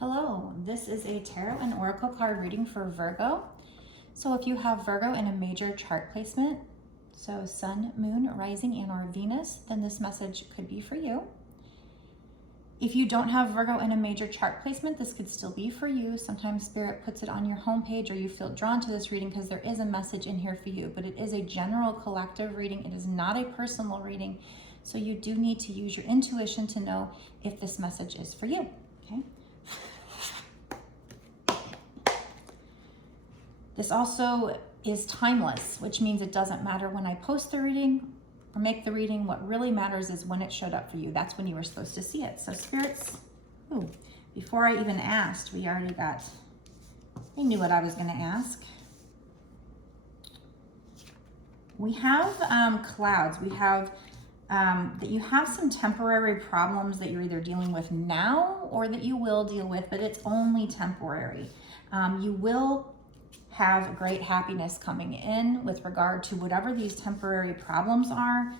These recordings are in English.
Hello, this is a tarot and oracle card reading for Virgo. So if you have Virgo in a major chart placement, so Sun, Moon, Rising, and or Venus, then this message could be for you. If you don't have Virgo in a major chart placement, this could still be for you. Sometimes Spirit puts it on your homepage or you feel drawn to this reading because there is a message in here for you, but it is a general collective reading. It is not a personal reading. So you do need to use your intuition to know if this message is for you, okay? This also is timeless, which means it doesn't matter when I post the reading or make the reading. What really matters is when it showed up for you. That's when you were supposed to see it. So spirits, before I even asked, they knew what I was gonna ask. We have clouds. We have that you have some temporary problems that you're either dealing with now or that you will deal with, but it's only temporary. You will have great happiness coming in with regard to whatever these temporary problems are,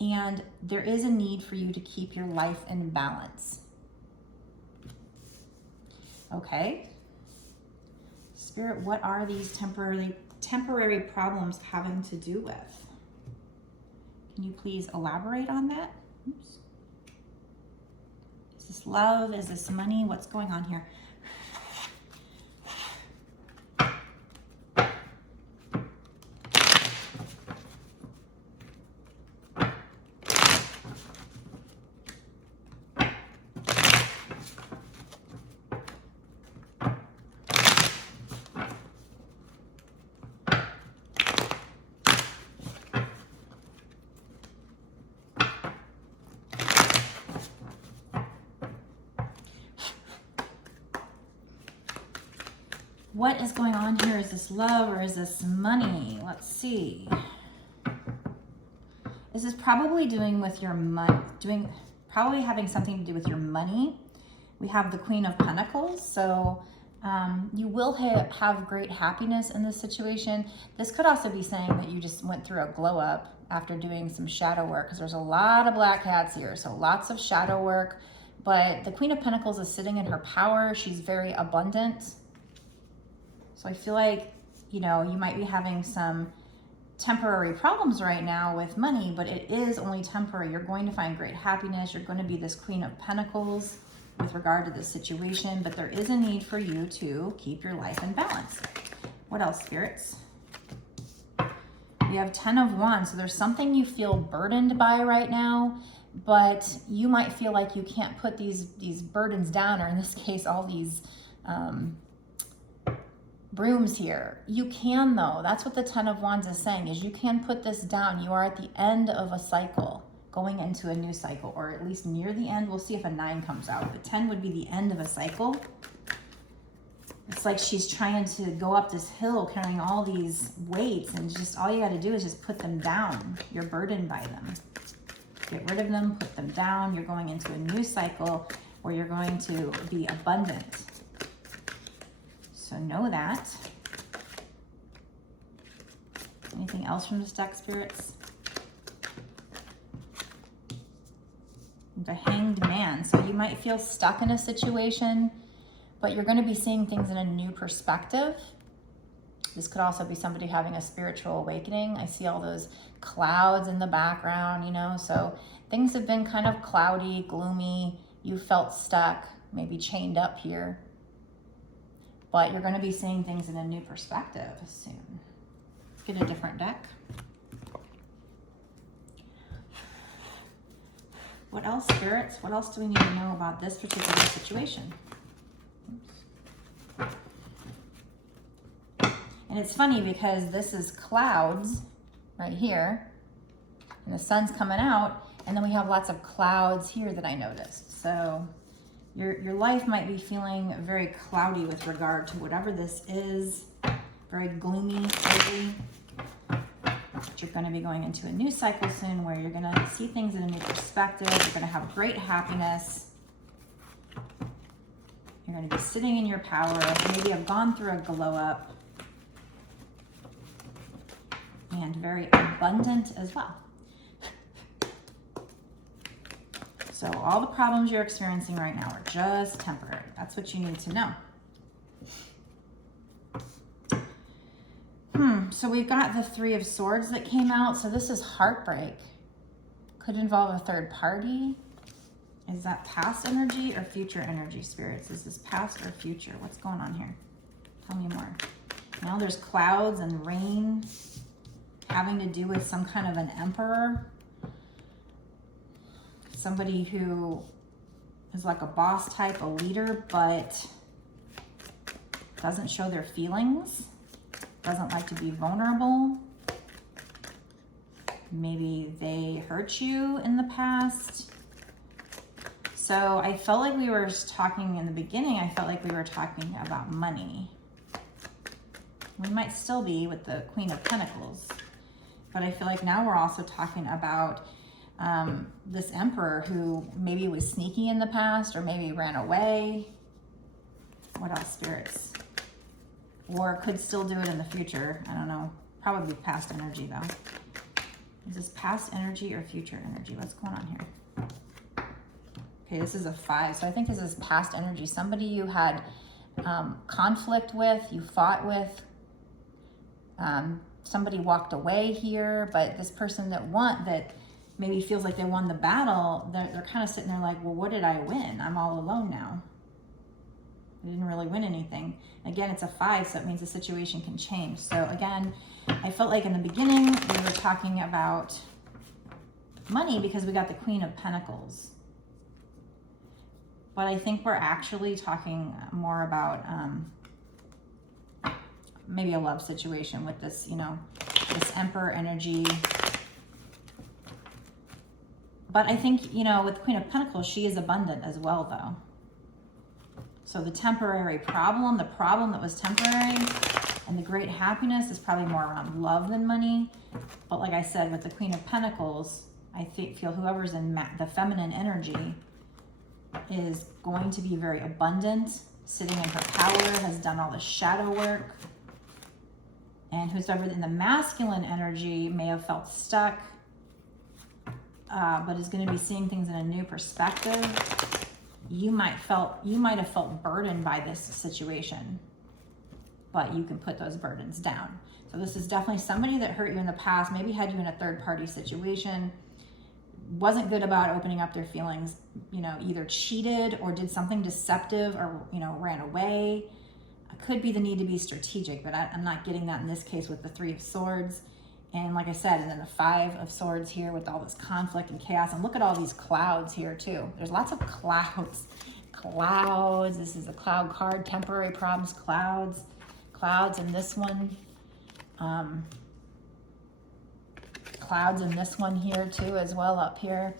and there is a need for you to keep your life in balance. Okay, Spirit, what are these temporary problems having to do with? Can you please elaborate on that? Oops. Is this love? Is this money? What's going on here? What is going on here? Is this love or is this money? Let's see. This is probably doing with your money, probably having something to do with your money. We have the Queen of Pentacles, so you will have great happiness in this situation. This could also be saying that you just went through a glow up after doing some shadow work, because there's a lot of black cats here, so lots of shadow work. But the Queen of Pentacles is sitting in her power. She's very abundant. So I feel like, you might be having some temporary problems right now with money, but it is only temporary. You're going to find great happiness. You're going to be this Queen of Pentacles with regard to this situation, but there is a need for you to keep your life in balance. What else, spirits? We have 10 of Wands. So there's something you feel burdened by right now, but you might feel like you can't put these burdens down, or in this case, all these brooms here. You can, though. That's what the 10 of Wands is saying, is you can put this down. You are at the end of a cycle, going into a new cycle, or at least near the end. We'll see if a 9 comes out, but 10 would be the end of a cycle. It's like she's trying to go up this hill carrying all these weights, and just all you got to do is just put them down. You're burdened by them. Get rid of them, put them down. You're going into a new cycle where you're going to be abundant. So know that. Anything else from this deck, spirits? The Hanged Man. So you might feel stuck in a situation, but you're going to be seeing things in a new perspective. This could also be somebody having a spiritual awakening. I see all those clouds in the background, so things have been kind of cloudy, gloomy. You felt stuck, maybe chained up here. But you're going to be seeing things in a new perspective soon. Get a different deck. What else, spirits? What else do we need to know about this particular situation? Oops. And it's funny because this is clouds right here, and the sun's coming out, and then we have lots of clouds here that I noticed. So your life might be feeling very cloudy with regard to whatever this is, very gloomy lately. But you're going to be going into a new cycle soon where you're going to see things in a new perspective. You're going to have great happiness. You're going to be sitting in your power. Maybe have gone through a glow up. And very abundant as well. So all the problems you're experiencing right now are just temporary. That's what you need to know. So we've got the Three of Swords that came out. So this is heartbreak. Could involve a third party. Is that past energy or future energy, spirits? Is this past or future? What's going on here? Tell me more. Now there's clouds and rain having to do with some kind of an emperor. Somebody who is like a boss type, a leader, but doesn't show their feelings. Doesn't like to be vulnerable. Maybe they hurt you in the past. So I felt like we were talking in the beginning, I felt like we were talking about money. We might still be with the Queen of Pentacles, but I feel like now we're also talking about this emperor who maybe was sneaky in the past or maybe ran away. What else, spirits? Or could still do it in the future. I don't know. Probably past energy though. Is this past energy or future energy? What's going on here? Okay, this is a 5. So I think this is past energy. Somebody you had conflict with, you fought with. Somebody walked away here, but this person that maybe feels like they won the battle, they're kind of sitting there like, well, what did I win? I'm all alone now. I didn't really win anything. Again, it's a 5, so it means the situation can change. So again, I felt like in the beginning, we were talking about money because we got the Queen of Pentacles. But I think we're actually talking more about maybe a love situation with this, you know, this Emperor energy. But I think, you know, with Queen of Pentacles, she is abundant as well, though. So the temporary problem, the problem that was temporary, and the great happiness is probably more around love than money. But like I said, with the Queen of Pentacles, I feel whoever's in the feminine energy is going to be very abundant, sitting in her power, has done all the shadow work. And whoever in the masculine energy may have felt stuck, but is going to be seeing things in a new perspective. You might have felt burdened by this situation, but you can put those burdens down. So this is definitely somebody that hurt you in the past, maybe had you in a third party situation, wasn't good about opening up their feelings, you know, either cheated or did something deceptive or, you know, ran away. It could be the need to be strategic, but I'm not getting that in this case with the Three of Swords. And like I said, and then the 5 of Swords here with all this conflict and chaos. And look at all these clouds here too. There's lots of clouds. Clouds. This is a cloud card. Temporary problems. Clouds. Clouds in this one. Clouds in this one here too as well up here.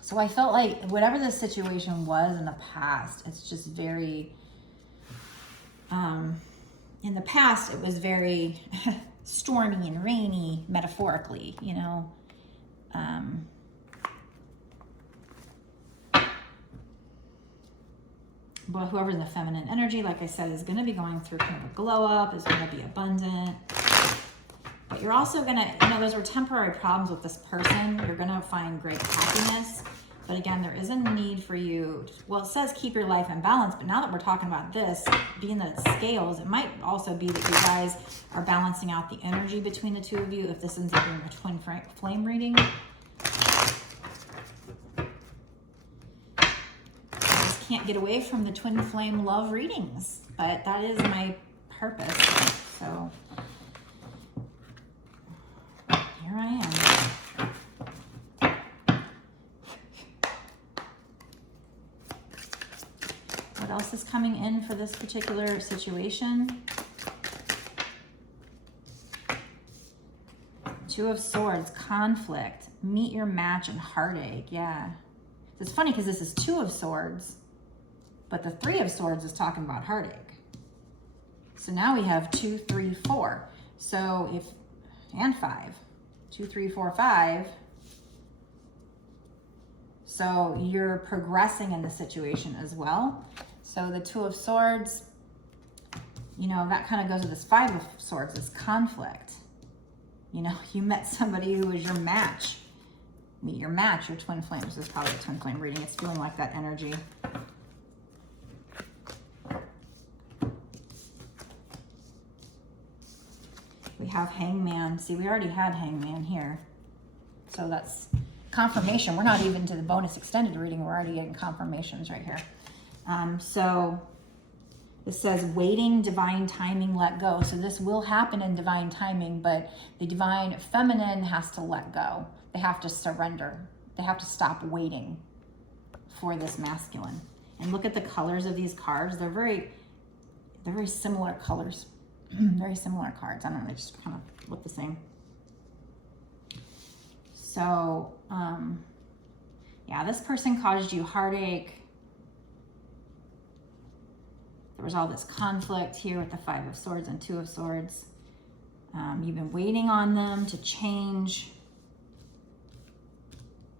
So I felt like whatever the situation was in the past, it's just very... in the past, it was very... stormy and rainy, metaphorically, you know. But whoever's in the feminine energy, like I said, is going to be going through kind of a glow up, is going to be abundant. But you're also going to, you know, those were temporary problems with this person. You're going to find great happiness. But again, there is a need for you, well, it says keep your life in balance, but now that we're talking about this, being that it scales, it might also be that you guys are balancing out the energy between the two of you if this ends up being a twin flame reading. I just can't get away from the twin flame love readings, but that is my purpose. So here I am. What else is coming in for this particular situation? Two of Swords, conflict, meet your match and heartache. Yeah. It's funny because this is 2 of Swords, but the 3 of Swords is talking about heartache. So now we have 2, 3, 4. So and 5. 2, 3, 4, 5. So you're progressing in the situation as well. So the 2 of Swords, you know, that kind of goes with this 5 of Swords, this conflict. You know, you met somebody who was your match. meet your match, your twin flame. This is probably a twin flame reading. It's feeling like that energy. We have Hangman. See, we already had Hangman here. So that's confirmation. We're not even to the bonus extended reading. We're already getting confirmations right here. So it says waiting, divine timing, let go. So this will happen in divine timing, but the divine feminine has to let go. They have to surrender. They have to stop waiting for this masculine. And look at the colors of these cards. They're very similar colors. Very similar cards. I don't know, they just kind of look the same. So, yeah, this person caused you heartache. There was all this conflict here with the Five of Swords and Two of Swords. You've been waiting on them to change,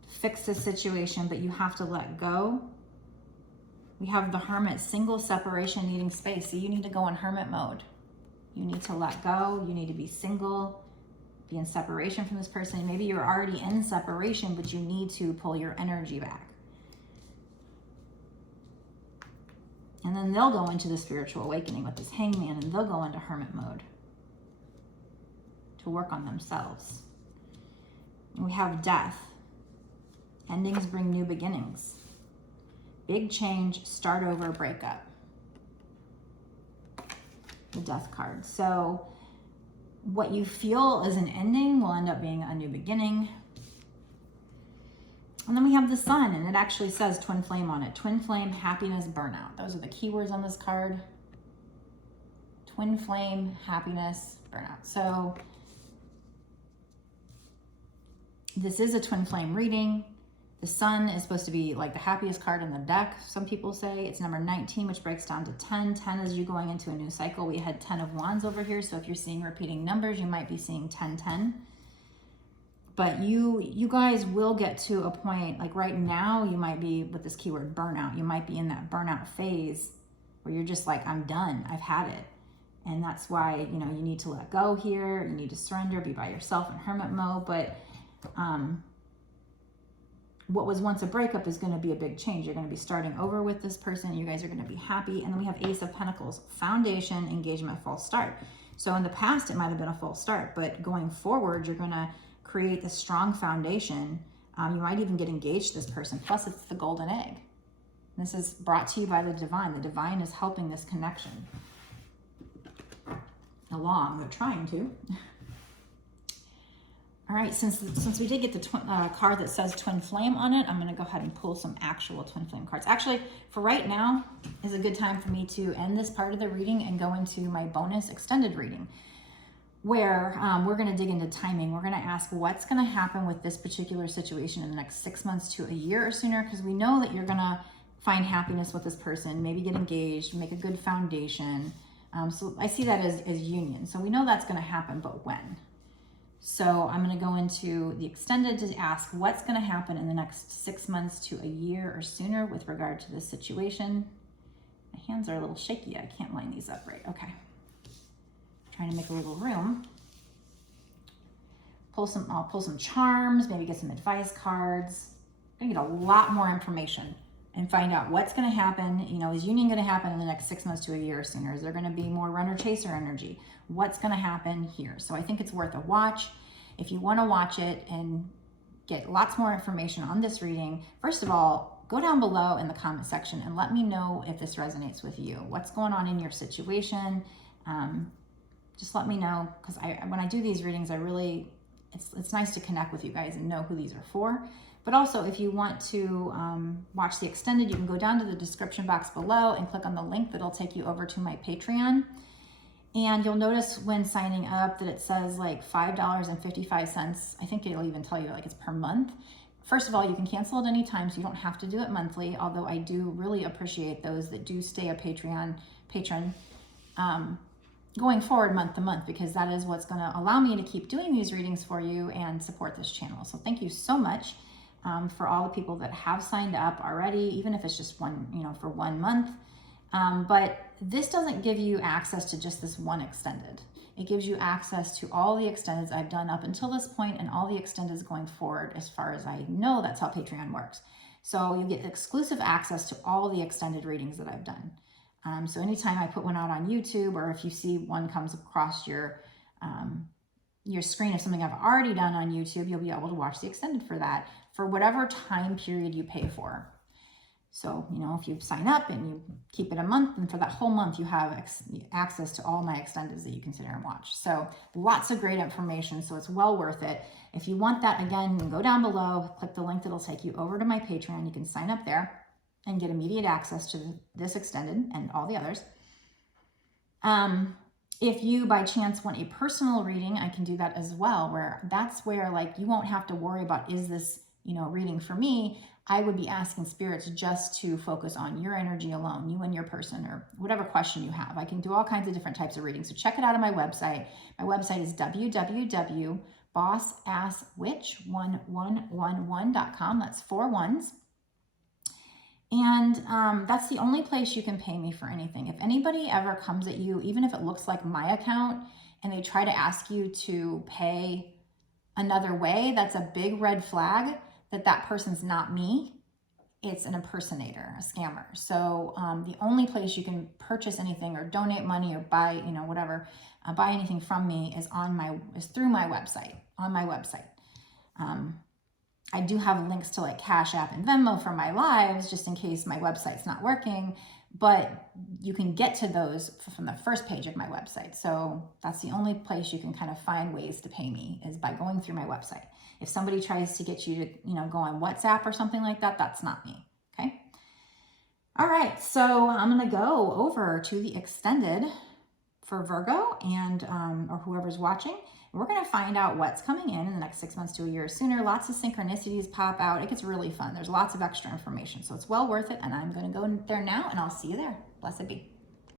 fix the situation, but you have to let go. We have the Hermit, single, separation, needing space. So you need to go in hermit mode. You need to let go. You need to be single, be in separation from this person. Maybe you're already in separation, but you need to pull your energy back. And then they'll go into the spiritual awakening with this Hangman, and they'll go into hermit mode to work on themselves. And we have Death. Endings bring new beginnings. Big change, start over, break up. The Death card. So what you feel is an ending will end up being a new beginning. And then we have the Sun, and it actually says twin flame on it. Twin flame, happiness, burnout. Those are the keywords on this card. Twin flame, happiness, burnout. So this is a twin flame reading. The Sun is supposed to be like the happiest card in the deck, some people say. It's number 19, which breaks down to 10. 10 is you going into a new cycle. We had 10 of Wands over here, so if you're seeing repeating numbers, you might be seeing 10, 10. But you guys will get to a point, like right now, you might be with this keyword burnout. You might be in that burnout phase where you're just like, I'm done, I've had it. And that's why, you know, you need to let go here. You need to surrender, be by yourself in hermit mode. But what was once a breakup is going to be a big change. You're going to be starting over with this person. You guys are going to be happy. And then we have Ace of Pentacles, foundation, engagement, false start. So in the past, it might have been a false start, but going forward, you're going to create this strong foundation. You might even get engaged to this person. Plus, it's the golden egg. This is brought to you by the divine. The divine is helping this connection along. They're trying to. All right, since we did get the card that says twin flame on it, I'm going to go ahead and pull some actual twin flame cards. Actually, for right now is a good time for me to end this part of the reading and go into my bonus extended reading, where we're going to dig into timing. We're going to ask what's going to happen with this particular situation in the next 6 months to a year or sooner, because we know that you're going to find happiness with this person, maybe get engaged, make a good foundation. So I see that as union. So we know that's going to happen, but when? So I'm going to go into the extended to ask what's going to happen in the next 6 months to a year or sooner with regard to this situation. My hands are a little shaky. I can't line these up right. Okay. Trying to make a little room. I'll pull some charms, maybe get some advice cards. I'm going to get a lot more information and find out what's going to happen. You know, is union going to happen in the next 6 months to a year or sooner? Is there going to be more runner chaser energy? What's going to happen here? So I think it's worth a watch. If you want to watch it and get lots more information on this reading, first of all, go down below in the comment section and let me know if this resonates with you. What's going on in your situation? Just let me know, because when I do these readings, it's nice to connect with you guys and know who these are for. But also, if you want to watch the extended, you can go down to the description box below and click on the link that'll take you over to my Patreon. And you'll notice when signing up that it says like $5.55. I think it'll even tell you like it's per month. First of all, you can cancel at any time, so you don't have to do it monthly, although I do really appreciate those that do stay a Patreon patron going forward month to month, because that is what's going to allow me to keep doing these readings for you and support this channel. So thank you so much for all the people that have signed up already, even if it's just one, for 1 month. But this doesn't give you access to just this one extended. It gives you access to all the extendeds I've done up until this point and all the extendeds going forward. As far as I know, that's how Patreon works. So you get exclusive access to all the extended readings that I've done. So anytime I put one out on YouTube, or if you see one comes across your screen of something I've already done on YouTube, you'll be able to watch the extended for that, for whatever time period you pay for. So, you know, if you sign up and you keep it a month, and for that whole month, you have access to all my extendeds that you can sit here and watch. So lots of great information. So it's well worth it. If you want that, again, go down below, click the link that'll take you over to my Patreon. You can sign up there and get immediate access to this extended and all the others. If you by chance want a personal reading, I can do that as well, that's where like you won't have to worry about, is this, you know, reading for me? I would be asking spirits just to focus on your energy alone, you and your person, or whatever question you have. I can do all kinds of different types of readings. So check it out on my website. My website is www.bossasswitch1111.com. That's 4 1s. And that's the only place you can pay me for anything. If anybody ever comes at you, even if it looks like my account, and they try to ask you to pay another way, that's a big red flag that person's not me. It's an impersonator, a scammer. So the only place you can purchase anything or donate money or buy, you know, whatever, buy anything from me is through my website, on my website. I do have links to like Cash App and Venmo for my lives, just in case my website's not working, but you can get to those from the first page of my website. So that's the only place you can kind of find ways to pay me, is by going through my website. If somebody tries to get you to, you know, go on WhatsApp or something like that, that's not me, okay? All right, so I'm gonna go over to the extended for Virgo and or whoever's watching. We're going to find out what's coming in the next 6 months to a year sooner. Lots of synchronicities pop out. It gets really fun. There's lots of extra information, so it's well worth it. And I'm going to go there now, and I'll see you there. Blessed be.